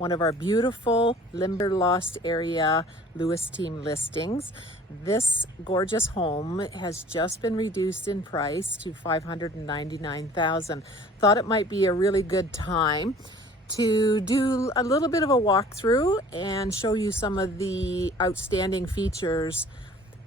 one of our beautiful Limberlost area Lewis team listings. This gorgeous home has just been reduced in price to $599,000. Thought it might be a really good time to do a little bit of a walkthrough and show you some of the outstanding features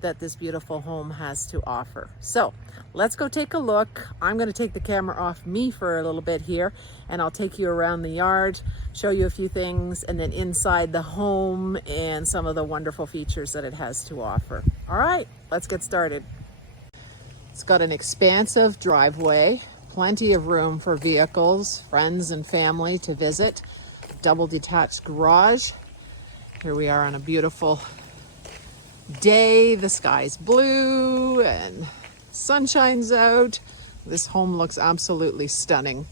that this beautiful home has to offer. So let's go take a look. I'm going to take the camera off me for a little bit here, and I'll take you around the yard, show you a few things, and then inside the home and some of the wonderful features that it has to offer. All right, let's get started. It's got an expansive driveway, plenty of room for vehicles, friends and family to visit, double detached garage. Here we are on a beautiful day. The sky's blue and sun shines out. This home looks absolutely stunning.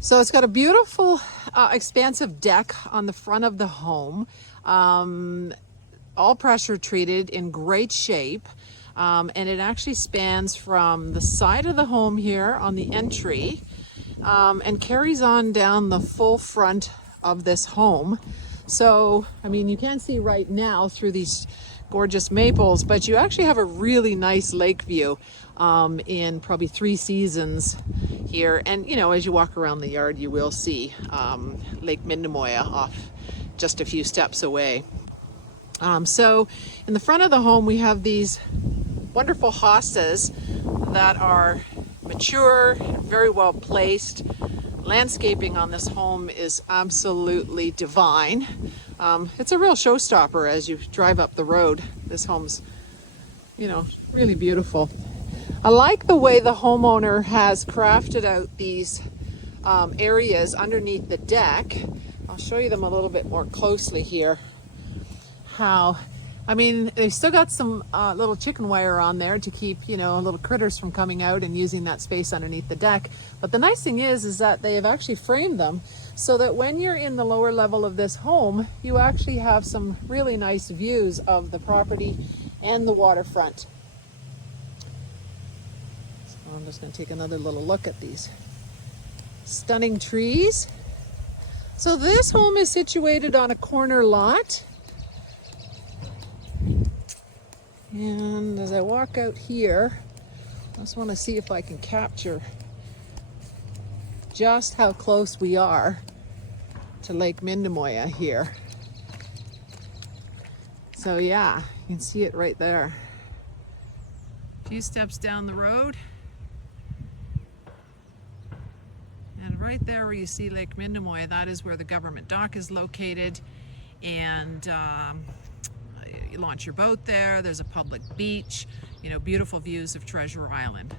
So it's got a beautiful expansive deck on the front of the home, all pressure treated, in great shape, and it actually spans from the side of the home here on the entry and carries on down the full front of this home. So, I mean, you can't see right now through these gorgeous maples, but you actually have a really nice lake view in probably 3 seasons here. And, you know, as you walk around the yard, you will see Lake Mindemoya off just a few steps away. So in the front of the home, we have these wonderful hostas that are mature, very well placed. Landscaping on this home is absolutely divine. It's a real showstopper as you drive up the road. This home's, you know, really beautiful. I like the way the homeowner has crafted out these areas underneath the deck. I'll show you them a little bit more closely here. I mean, they've still got some little chicken wire on there to keep, you know, little critters from coming out and using that space underneath the deck. But the nice thing is that they have actually framed them so that when you're in the lower level of this home, you actually have some really nice views of the property and the waterfront. So I'm just going to take another little look at these stunning trees. So this home is situated on a corner lot. And as I walk out here, I just want to see if I can capture just how close we are to Lake Mindemoya here. So yeah, you can see it right there. A few steps down the road. And right there where you see Lake Mindemoya, that is where the government dock is located. And you launch your boat there. There's a public beach, you know, beautiful views of Treasure Island.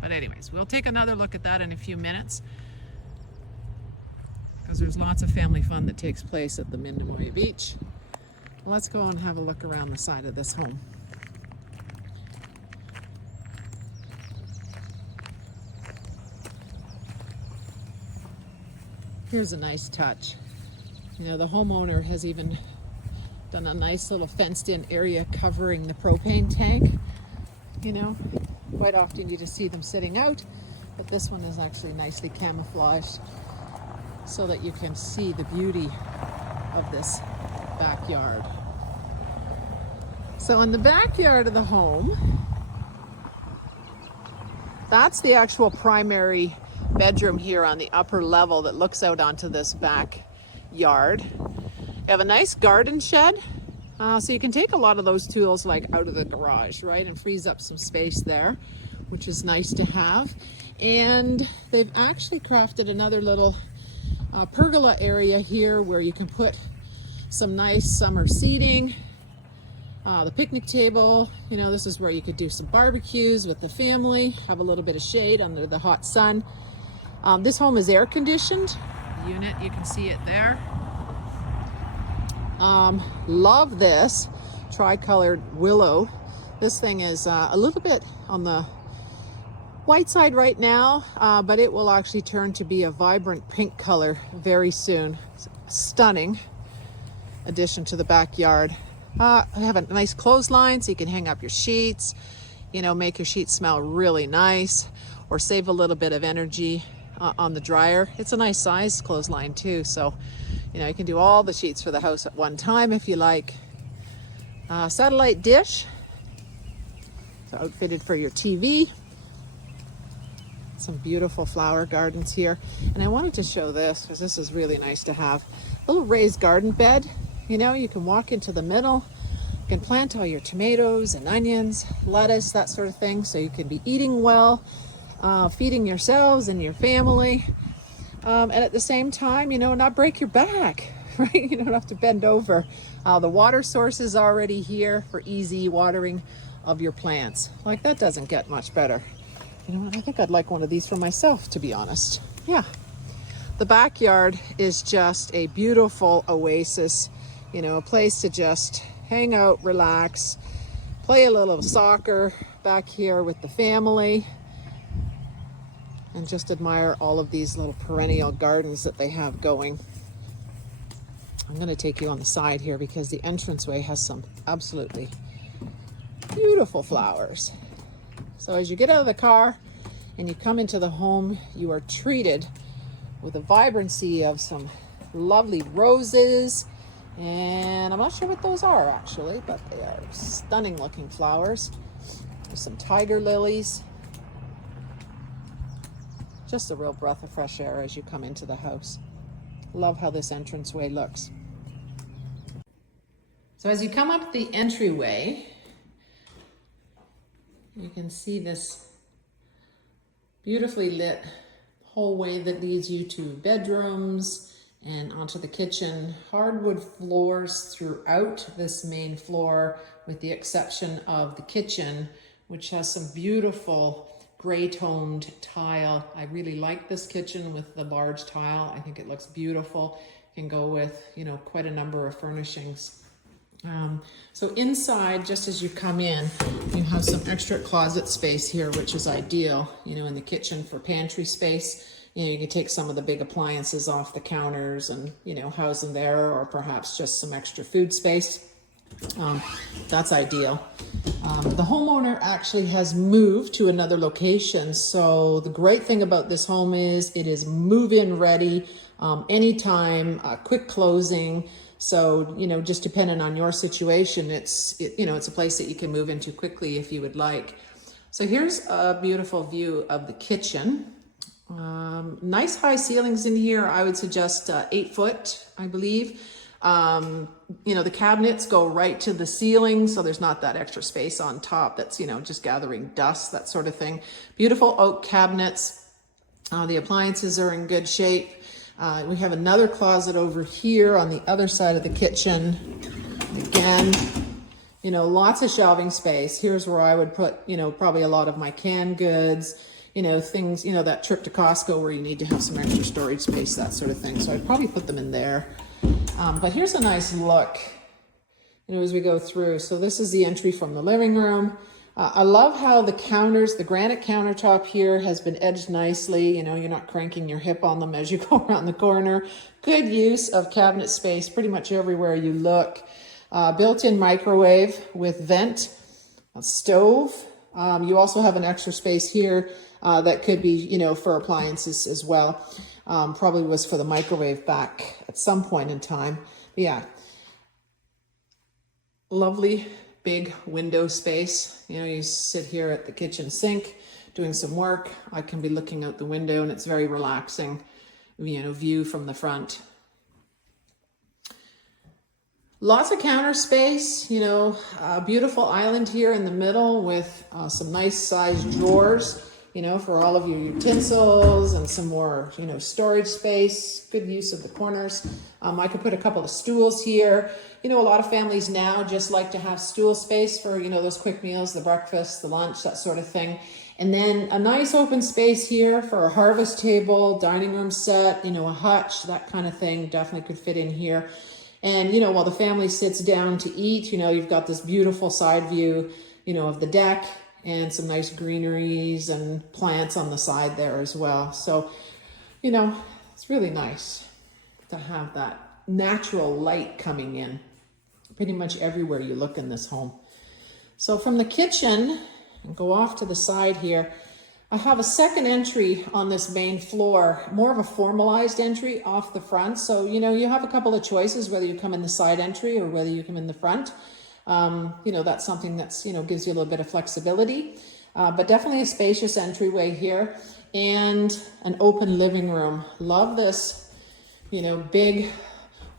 But anyways, we'll take another look at that in a few minutes, because there's lots of family fun that takes place at the Mindemoya beach. Let's go and have a look around the side of this home. Here's a nice touch. You know, the homeowner has even done a nice little fenced in area covering the propane tank. You know, quite often you just see them sitting out, but this one is actually nicely camouflaged so that you can see the beauty of this backyard. So in the backyard of the home, that's the actual primary bedroom here on the upper level that looks out onto this backyard. You have a nice garden shed, so you can take a lot of those tools like out of the garage, right, and frees up some space there, which is nice to have. And they've actually crafted another little pergola area here where you can put some nice summer seating, the picnic table. You know, this is where you could do some barbecues with the family, have a little bit of shade under the hot sun. This home is air conditioned. The unit, you can see it there. Love this tricolored willow. This thing is a little bit on the white side right now, but it will actually turn to be a vibrant pink color very soon. Stunning addition to the backyard. I have a nice clothesline so you can hang up your sheets, you know, make your sheets smell really nice or save a little bit of energy on the dryer. It's a nice size clothesline too, so you know you can do all the sheets for the house at one time if you like. Satellite dish, so outfitted for your TV. Some beautiful flower gardens here, and I wanted to show this because this is really nice to have. A little raised garden bed. You know, you can walk into the middle, you can plant all your tomatoes and onions, lettuce, that sort of thing, so you can be eating well, feeding yourselves and your family, and at the same time, you know, not break your back, right? You don't have to bend over. The water source is already here for easy watering of your plants. Like, that doesn't get much better. You know what, I think I'd like one of these for myself, to be honest. Yeah. The backyard is just a beautiful oasis, you know, a place to just hang out, relax, play a little soccer back here with the family, and just admire all of these little perennial gardens that they have going. I'm going to take you on the side here because the entranceway has some absolutely beautiful flowers. So as you get out of the car and you come into the home, you are treated with a vibrancy of some lovely roses, and I'm not sure what those are actually, but they are stunning looking flowers. There's some tiger lilies. Just a real breath of fresh air as you come into the house. Love how this entranceway looks. So as you come up the entryway, you can see this beautifully lit hallway that leads you to bedrooms and onto the kitchen. Hardwood floors throughout this main floor, with the exception of the kitchen, which has some beautiful gray toned tile. I really like this kitchen with the large tile. I think it looks beautiful. Can go with, you know, quite a number of furnishings. So inside, just as you come in, you have some extra closet space here, which is ideal, you know, in the kitchen for pantry space. You know, you can take some of the big appliances off the counters and, you know, house them there, or perhaps just some extra food space. That's ideal. The homeowner actually has moved to another location. So the great thing about this home is it is move-in ready, anytime, quick closing. So, you know, just depending on your situation, you know, it's a place that you can move into quickly if you would like. So here's a beautiful view of the kitchen. Nice high ceilings in here. I would suggest 8 foot, I believe. You know, the cabinets go right to the ceiling, so there's not that extra space on top that's, you know, just gathering dust, that sort of thing. Beautiful oak cabinets. The appliances are in good shape. We have another closet over here on the other side of the kitchen. Again, you know, lots of shelving space. Here's where I would put, you know, probably a lot of my canned goods, you know, things, you know, that trip to Costco where you need to have some extra storage space, that sort of thing. So I'd probably put them in there. But here's a nice look, you know, as we go through. So this is the entry from the living room. I love how the counters, the granite countertop here has been edged nicely. You know, you're not cranking your hip on them as you go around the corner. Good use of cabinet space pretty much everywhere you look. Built-in microwave with vent, a stove. You also have an extra space here that could be, you know, for appliances as well. Probably was for the microwave back at some point in time. But yeah, lovely big window space. You know, you sit here at the kitchen sink doing some work. I can be looking out the window and it's very relaxing, you know, view from the front. Lots of counter space, you know, a beautiful island here in the middle with some nice sized drawers, you know, for all of your utensils and some more, you know, storage space. Good use of the corners. I could put a couple of stools here. You know, a lot of families now just like to have stool space for, you know, those quick meals, the breakfast, the lunch, that sort of thing. And then a nice open space here for a harvest table, dining room set, you know, a hutch, that kind of thing definitely could fit in here. And, you know, while the family sits down to eat, you know, you've got this beautiful side view, you know, of the deck and some nice greeneries and plants on the side there as well. So, you know, it's really nice to have that natural light coming in pretty much everywhere you look in this home. So from the kitchen, and go off to the side here, I have a second entry on this main floor, more of a formalized entry off the front. So, you know, you have a couple of choices, whether you come in the side entry or whether you come in the front. You know, that's something that's, you know, gives you a little bit of flexibility, but definitely a spacious entryway here and an open living room. Love this, you know, big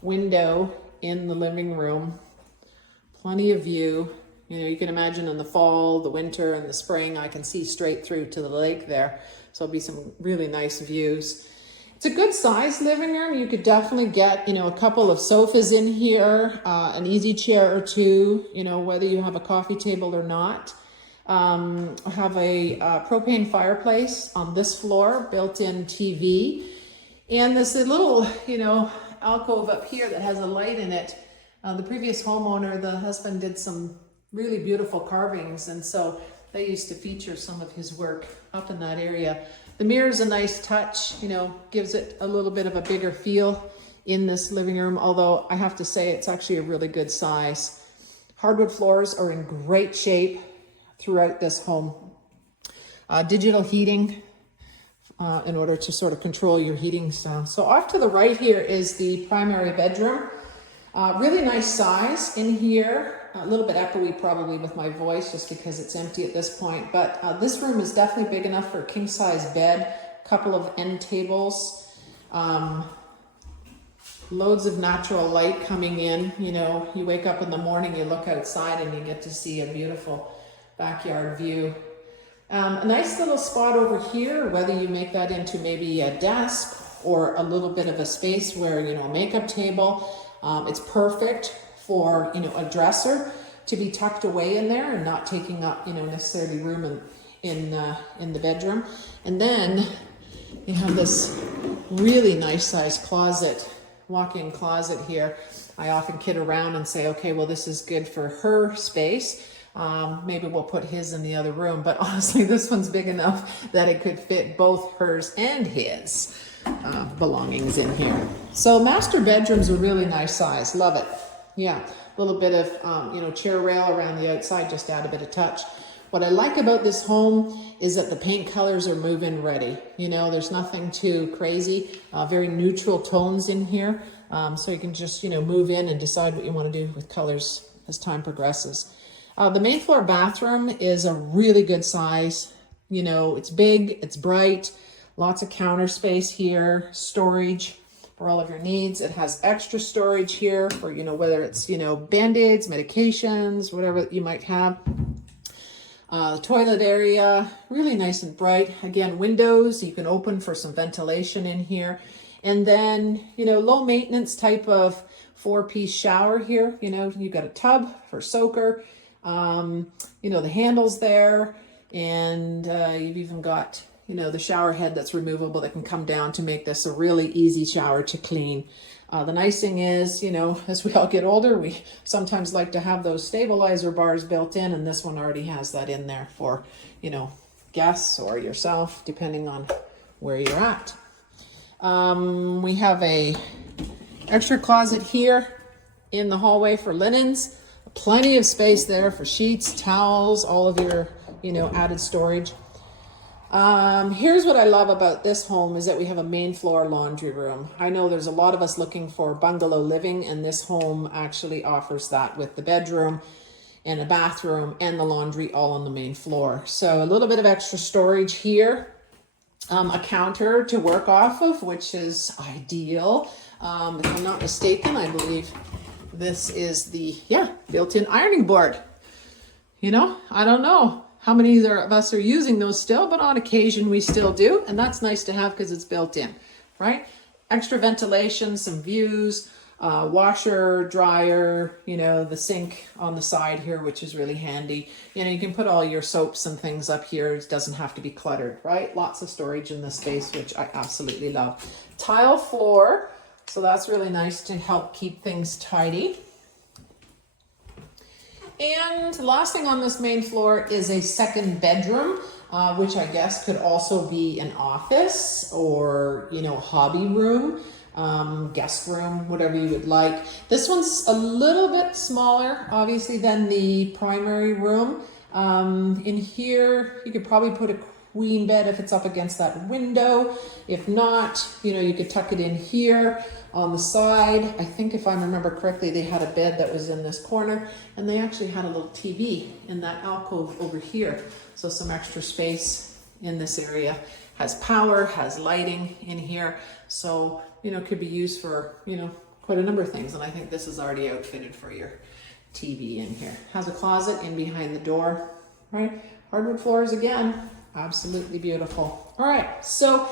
window in the living room, plenty of view. You know, you can imagine in the fall, the winter, and the spring, I can see straight through to the lake there. So it'll be some really nice views. It's a good size living room. You could definitely get, you know, a couple of sofas in here, an easy chair or two, you know, whether you have a coffee table or not. I have a propane fireplace on this floor, built-in TV, and this little, you know, alcove up here that has a light in it. The previous homeowner, the husband, did some really beautiful carvings, and so they used to feature some of his work up in that area. The mirror is a nice touch, you know, gives it a little bit of a bigger feel in this living room, although I have to say it's actually a really good size. Hardwood floors are in great shape throughout this home. Digital heating in order to sort of control your heating sound. So off to the right here is the primary bedroom. Really nice size in here. A little bit echoey probably with my voice just because it's empty at this point, but this room is definitely big enough for a king size bed, a couple of end tables, loads of natural light coming in. You know, you wake up in the morning, you look outside and you get to see a beautiful backyard view. A nice little spot over here, whether you make that into maybe a desk or a little bit of a space where, you know, a makeup table. It's perfect for, you know, a dresser to be tucked away in there and not taking up, you know, necessarily room in the bedroom. And then you have this really nice size closet, walk-in closet here. I often kid around and say, okay, well, this is good for her space. Maybe we'll put his in the other room, but honestly, this one's big enough that it could fit both hers and his belongings in here. So master bedroom's a really nice size. Love it. Yeah, a little bit of, you know, chair rail around the outside, just add a bit of touch. What I like about this home is that the paint colors are move-in ready. You know, there's nothing too crazy, very neutral tones in here. So you can just, you know, move in and decide what you want to do with colors as time progresses. The main floor bathroom is a really good size. You know, it's big, it's bright, lots of counter space here, storage for all of your needs. It has extra storage here for, you know, whether it's, you know, Band-Aids, medications, whatever you might have. Toilet area, really nice and bright. Again, windows, you can open for some ventilation in here. And then, you know, low maintenance type of 4-piece shower here. You know, you've got a tub for soaker. You know, the handles there, and you've even got, you know, the shower head that's removable that can come down to make this a really easy shower to clean. The nice thing is, you know, as we all get older, we sometimes like to have those stabilizer bars built in, and this one already has that in there for, you know, guests or yourself, depending on where you're at. We have a extra closet here in the hallway for linens. Plenty of space there for sheets, towels, all of your, you know, added storage. Here's what I love about this home is that we have a main floor laundry room. I know there's a lot of us looking for bungalow living, and this home actually offers that with the bedroom and a bathroom and the laundry all on the main floor. So a little bit of extra storage here. A counter to work off of, which is ideal. If I'm not mistaken, I believe this is the, built-in ironing board. You know, I don't know how many of us are using those still, but on occasion we still do. And that's nice to have because it's built in, right? Extra ventilation, some views, washer, dryer, you know, the sink on the side here, which is really handy. You know, you can put all your soaps and things up here. It doesn't have to be cluttered, right? Lots of storage in this space, which I absolutely love. Tile floor. So that's really nice to help keep things tidy. And the last thing on this main floor is a second bedroom, which I guess could also be an office or, you know, hobby room, guest room, whatever you would like. This one's a little bit smaller, obviously, than the primary room. In here, you could probably put queen bed if it's up against that window. If not, you know, you could tuck it in here on the side. I think if I remember correctly, they had a bed that was in this corner, and they actually had a little TV in that alcove over here. So some extra space in this area. Has power, has lighting in here. So, you know, could be used for, you know, quite a number of things. And I think this is already outfitted for your TV in here. Has a closet in behind the door, right? Hardwood floors again, absolutely beautiful. All right, so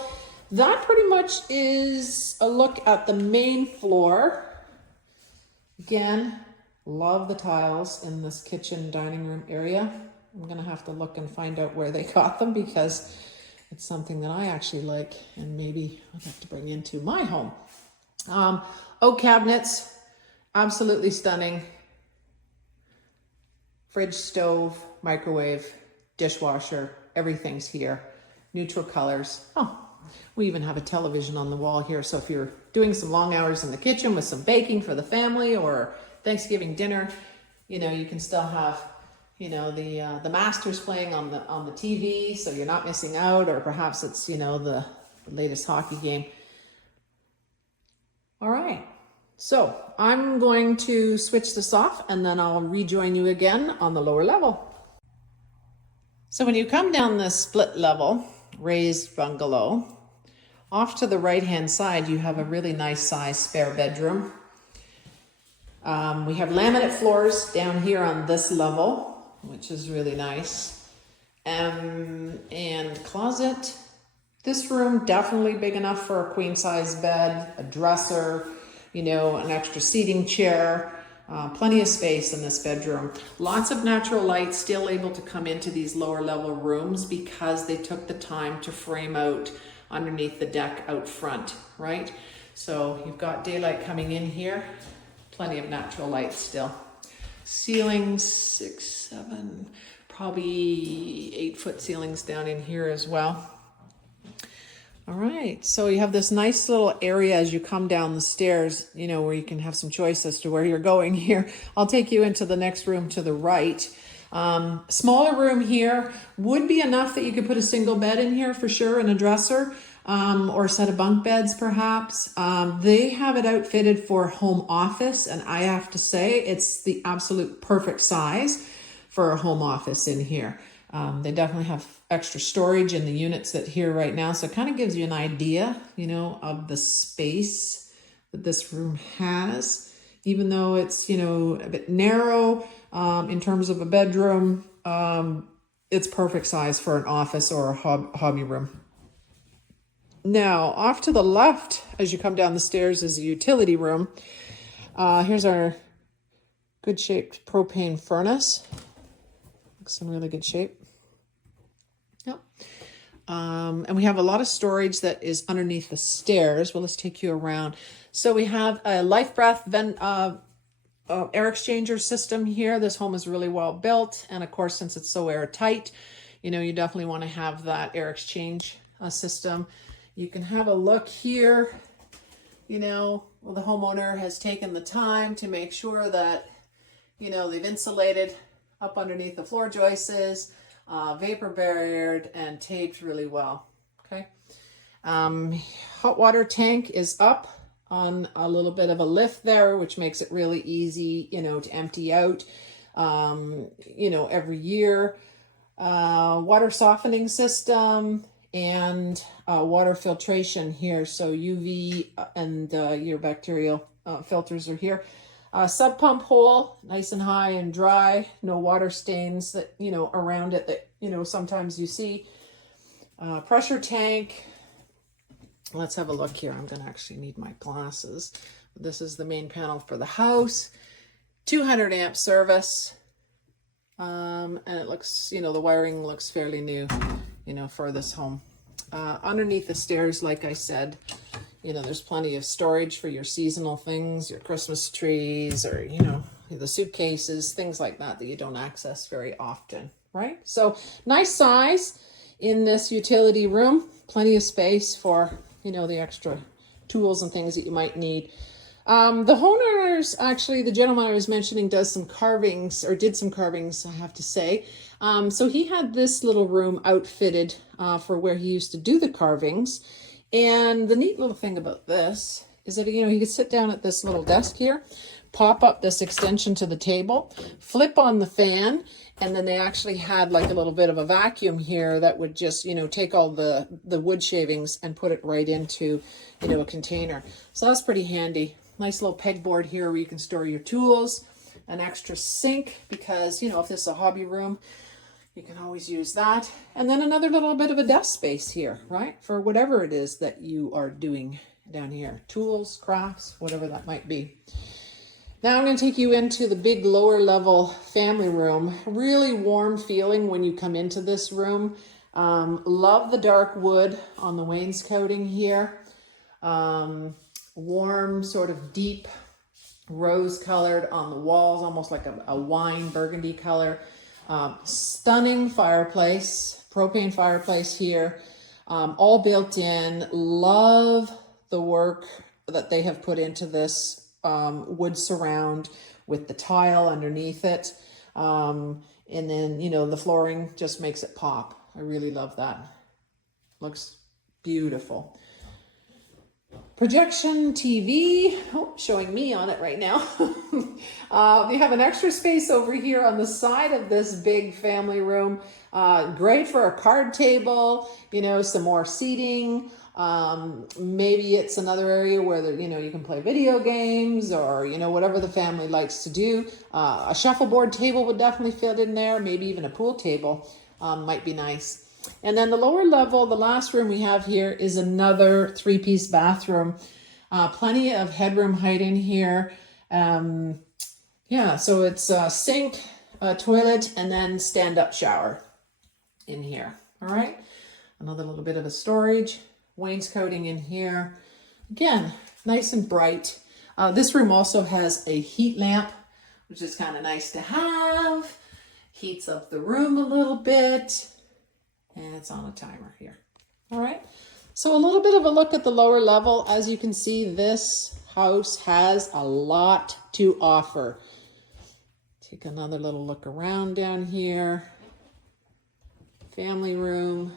that pretty much is a look at the main floor. Again, love the tiles in this kitchen dining room area. I'm gonna have to look and find out where they got them because it's something that I actually like and maybe I'll have to bring into my home. Oak cabinets, absolutely stunning. Fridge, stove, microwave, dishwasher, everything's here. Neutral colors. Oh, we even have a television on the wall here. So if you're doing some long hours in the kitchen with some baking for the family or Thanksgiving dinner, you know, you can still have, you know, the Masters playing on the TV, so you're not missing out, or perhaps it's, you know, the latest hockey game. All right, so I'm going to switch this off and then I'll rejoin you again on the lower level. So when you come down this split level, raised bungalow, off to the right-hand side, you have a really nice size spare bedroom. We have laminate floors down here on this level, which is really nice. And closet. This room definitely big enough for a queen size bed, a dresser, you know, an extra seating chair, plenty of space in this bedroom. Lots of natural light still able to come into these lower level rooms because they took the time to frame out underneath the deck out front, right? So you've got daylight coming in here, plenty of natural light still. Ceilings, 6, 7, probably 8-foot ceilings down in here as well. All right, so you have this nice little area as you come down the stairs, you know, where you can have some choice as to where you're going here. I'll take you into the next room to the right. Smaller room here would be enough that you could put a single bed in here for sure, and a dresser, or a set of bunk beds perhaps. They have it outfitted for home office, and I have to say it's the absolute perfect size for a home office in here. They definitely have extra storage in the units that here right now. So it kind of gives you an idea, you know, of the space that this room has, even though it's, you know, a bit narrow in terms of a bedroom. It's perfect size for an office or a hobby room. Now off to the left, as you come down the stairs, is a utility room. Here's our good shaped propane furnace. Looks in really good shape. Yep. And we have a lot of storage that is underneath the stairs. Well, let's take you around. So we have a Life Breath air exchanger system here. This home is really well built. And of course, since it's so airtight, you know, you definitely want to have that air exchange system. You can have a look here. You know, well, the homeowner has taken the time to make sure that, you know, they've insulated up underneath the floor joists, vapor barriered and taped really well. Okay. Hot water tank is up on a little bit of a lift there, which makes it really easy, you know, to empty out, you know, every year. Water softening system and water filtration here. So UV and your bacterial filters are here. Sub pump hole, nice and high and dry, no water stains that, you know, around it that, you know, sometimes you see. Pressure tank. Let's have a look here. I'm going to actually need my glasses. This is the main panel for the house. 200 amp service. And it looks, you know, the wiring looks fairly new, you know, for this home. Underneath the stairs, like I said, you know, there's plenty of storage for your seasonal things, your Christmas trees, or, you know, the suitcases, things like that that you don't access very often, right? So nice size in this utility room, plenty of space for, you know, the extra tools and things that you might need. The homeowners, actually, the gentleman I was mentioning does some carvings, or did some carvings, I have to say. So he had this little room outfitted for where he used to do the carvings. And the neat little thing about this is that, you know, he could sit down at this little desk here, pop up this extension to the table, flip on the fan, and then they actually had like a little bit of a vacuum here that would just, you know, take all the wood shavings and put it right into, you know, a container. So that's pretty handy. Nice little pegboard here where you can store your tools, an extra sink because, you know, if this is a hobby room, you can always use that. And then another little bit of a desk space here, right? For whatever it is that you are doing down here. Tools, crafts, whatever that might be. Now I'm going to take you into the big lower level family room. Really warm feeling when you come into this room. Love the dark wood on the wainscoting here. Warm, sort of deep rose colored on the walls, almost like a wine burgundy color. Stunning fireplace, propane fireplace here, all built in. Love the work that they have put into this wood surround with the tile underneath it. And then, you know, the flooring just makes it pop. I really love that. Looks beautiful. Projection TV, showing me on it right now. We have an extra space over here on the side of this big family room. Great for a card table, you know, some more seating. Maybe it's another area where, you know, you can play video games or, you know, whatever the family likes to do. A shuffleboard table would definitely fit in there. Maybe even a pool table might be nice. And then the lower level, the last room we have here is another 3-piece bathroom. Plenty of headroom height in here. Yeah, so it's a sink, a toilet, and then stand-up shower in here. All right, another little bit of a storage, wainscoting in here. Again, nice and bright. This room also has a heat lamp, which is kind of nice to have. Heats up the room a little bit. And it's on a timer here. All right. So a little bit of a look at the lower level. As you can see, this house has a lot to offer. Take another little look around down here. Family room,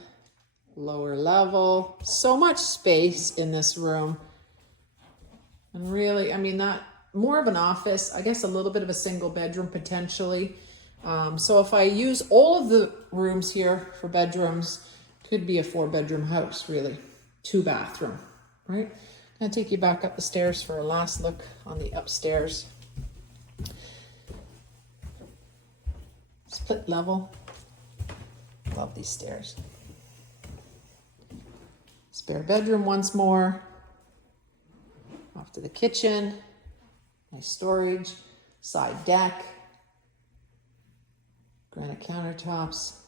lower level. So much space in this room. And really, I mean, not more of an office, I guess a little bit of a single bedroom potentially. So if I use all of the rooms here for bedrooms, could be a 4-bedroom house, really. 2-bathroom, right? I'm gonna take you back up the stairs for a last look on the upstairs. Split level. Love these stairs. Spare bedroom once more. Off to the kitchen. Nice storage. Side deck. Granite countertops,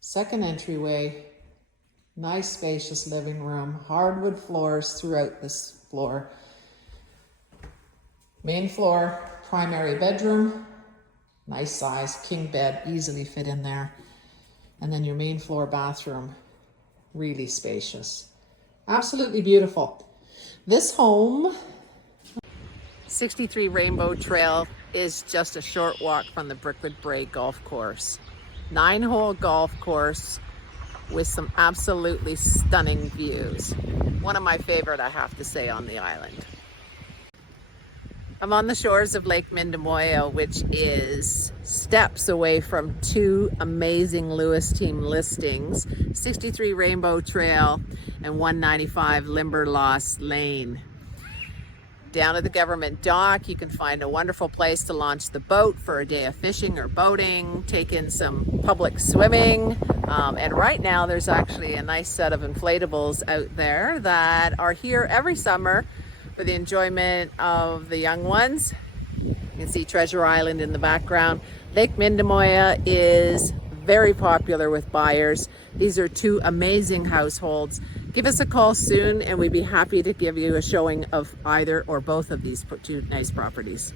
second entryway, nice spacious living room, hardwood floors throughout this floor. Main floor, primary bedroom, nice size, king bed, easily fit in there. And then your main floor bathroom, really spacious. Absolutely beautiful. This home, 63 Rainbow Trail, is just a short walk from the Brickwood Brae Golf Course. 9-hole golf course with some absolutely stunning views. One of my favorite, I have to say, on the island. I'm on the shores of Lake Mindemoya, which is steps away from 2 amazing Lewis team listings, 63 Rainbow Trail and 195 Limberlost Lane. Down at the government dock, you can find a wonderful place to launch the boat for a day of fishing or boating, take in some public swimming. And right now there's actually a nice set of inflatables out there that are here every summer for the enjoyment of the young ones. You can see Treasure Island in the background. Lake Mindemoya is very popular with buyers. These are 2 amazing households. Give us a call soon and we'd be happy to give you a showing of either or both of these 2 nice properties.